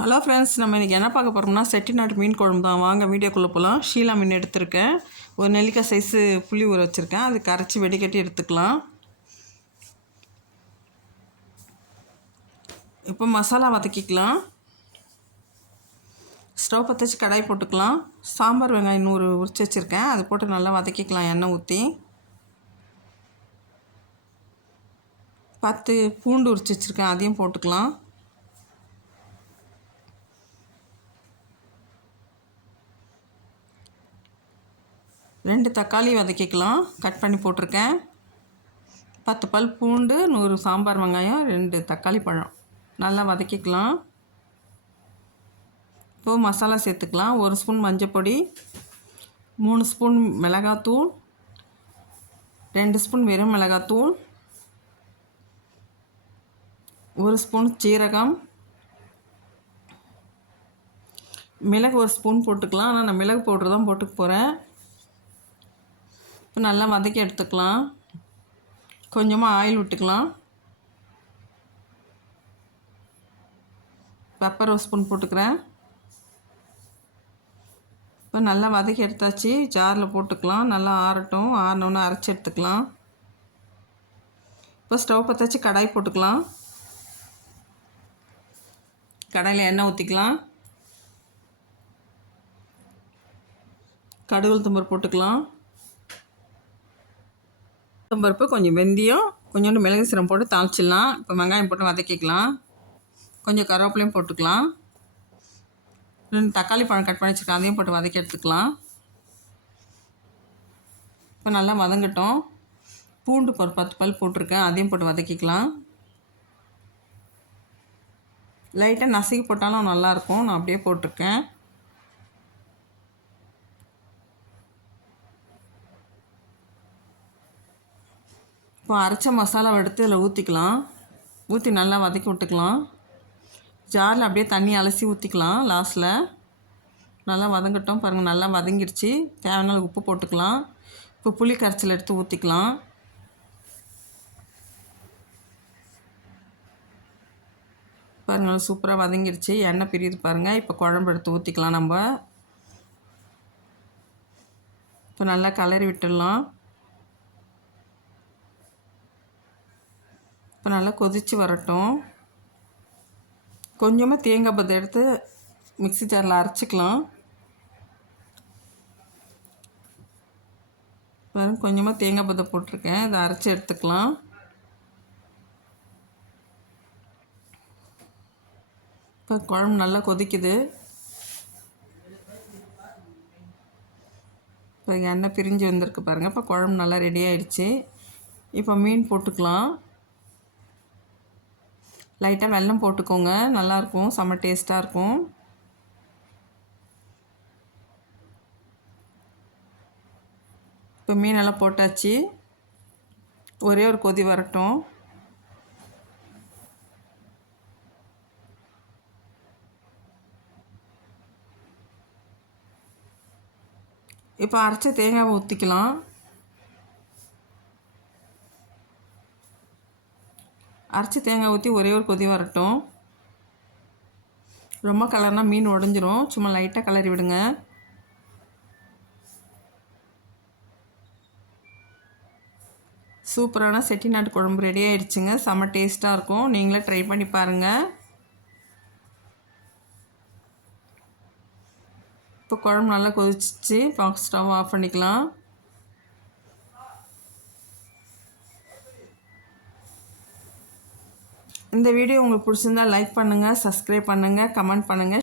Hello friends, நம்ம இன்றைக்கி என்ன பார்க்க போகிறோம்னா செட்டிநாட்டு மீன் குழம்பு தான். வாங்க வீடியோக்குள்ளே போகலாம். ஷீலா மீன் எடுத்திருக்கேன். ஒரு நெல்லிக்காய் சைஸு புளி ஊற வச்சுருக்கேன். அது கரைச்சி வெடிக்கட்டி எடுத்துக்கலாம். இப்போ மசாலா வதக்கிக்கலாம். ஸ்டவ் பற்ற வச்சு கடாய் போட்டுக்கலாம். சாம்பார் வெங்காயம் 100 உரிச்சு வச்சுருக்கேன். அது போட்டு நல்லா வதக்கிக்கலாம். எண்ணெய் ஊற்றி 10 பூண்டு உரிச்சு வச்சுருக்கேன். அதையும் போட்டுக்கலாம். ரெண்டு தக்காளி வதக்கிக்கலாம். கட் பண்ணி போட்டிருக்கேன். 10 பல் பூண்டு, 100 சாம்பார் வெங்காயம், 2 தக்காளி பழம் நல்லா வதக்கிக்கலாம். இப்போது மசாலா சேர்த்துக்கலாம். 1 ஸ்பூன் மஞ்சள் பொடி, 3 ஸ்பூன் மிளகாத்தூள், 2 ஸ்பூன் வெறும் மிளகாத்தூள், 1 ஸ்பூன் சீரகம், மிளகு 1 ஸ்பூன் போட்டுக்கலாம். ஆனால் நான் மிளகு பவுட்ரு தான் போட்டுக்க போகிறேன். இப்போ நல்லா வதக்கி எடுத்துக்கலாம். கொஞ்சமாக ஆயில் விட்டுக்கலாம். பெப்பர் 1 ஸ்பூன் போட்டுக்கிறேன். இப்போ நல்லா வதக்கி எடுத்தாச்சு. ஜாரில் போட்டுக்கலாம். நல்லா ஆறட்டும். ஆறினோன்னு அரைச்சி எடுத்துக்கலாம். இப்போ ஸ்டவ் பற்ற வச்சு கடாய் போட்டுக்கலாம். கடாயில் எண்ணெய் ஊற்றிக்கலாம். கடுகு உளுத்தம்பருப்பு போட்டுக்கலாம். பருப்பு, கொஞ்சம் வெந்தயம், கொஞ்சோண்டு மிளகு சீரகம் போட்டு தாளிச்சிடலாம். இப்போ வெங்காயம் போட்டு வதக்கிக்கலாம். கொஞ்சம் கருவேப்பிலையும் போட்டுக்கலாம். 2 தக்காளி பழம் கட் பண்ணி வச்சுருக்கேன். அதையும் போட்டு வதக்கி எடுத்துக்கலாம். இப்போ நல்லா வதங்கட்டும். பூண்டு ஒரு 10 பல் போட்டிருக்கேன். அதையும் போட்டு வதக்கிக்கலாம். லைட்டாக நசுக்கி போட்டாலும் நல்லாயிருக்கும். நான் அப்படியே போட்டிருக்கேன். இப்போ அரைச்ச மசாலாவை எடுத்து இதில் ஊற்றிக்கலாம். ஊற்றி நல்லா வதக்கி விட்டுக்கலாம். ஜாரில் அப்படியே தண்ணி அலசி ஊற்றிக்கலாம். லாஸ்ட்டில் நல்லா வதங்கட்டும். பாருங்கள், நல்லா வதங்கிடுச்சு. தேவையான உப்பு போட்டுக்கலாம். இப்போ புளி கரைச்சல் எடுத்து ஊற்றிக்கலாம். பாருங்கள், சூப்பராக வதங்கிடுச்சு. எண்ணெய் பிரியுது பாருங்கள். இப்போ குழம்பு எடுத்து ஊற்றிக்கலாம். நம்ம இப்போ நல்லா கலரி விட்டுடலாம். இப்போ நல்லா கொதித்து வரட்டும். கொஞ்சமாக தேங்காய் பத்தை எடுத்து மிக்ஸி ஜாரில் அரைச்சிக்கலாம். கொஞ்சமாக தேங்காய் பத்தை போட்டிருக்கேன். இதை அரைச்சி எடுத்துக்கலாம். இப்போ குழம்பு நல்லா கொதிக்குது. இப்போ எண்ணெய் பிரிஞ்சு வந்திருக்கு பாருங்கள். இப்போ குழம்பு நல்லா ரெடி ஆகிடுச்சு. இப்போ மீன் போட்டுக்கலாம். லைட்டாக வெல்லம் போட்டுக்கோங்க. நல்லாயிருக்கும். செம்ம டேஸ்ட்டாக இருக்கும். இப்போ மீனெல்லாம் போட்டாச்சு. ஒரே ஒரு கொதி வரட்டும். இப்போ அரைச்ச தேங்காவை ஊற்றிக்கலாம். அரைச்சி தேங்காய் ஊற்றி ஒரே ஒரு கொதி வரட்டும். ரொம்ப கலர்னால் மீன் உடஞ்சிரும். சும்மா லைட்டாக கலரி விடுங்க. சூப்பரான செட்டிநாட்டு குழம்பு ரெடி ஆகிடுச்சுங்க. செம்ம டேஸ்ட்டாக இருக்கும். நீங்களே ட்ரை பண்ணி பாருங்கள். இப்போ குழம்பு நல்லா கொதிச்சிச்சு. இப்போ ஸ்டவ் ஆஃப் பண்ணிக்கலாம். இந்த வீடியோ உங்களுக்கு பிடிச்சிருந்தா லைக் பண்ணுங்கள், சப்ஸ்கிரைப் பண்ணுங்கள், கமெண்ட் பண்ணுங்கள்.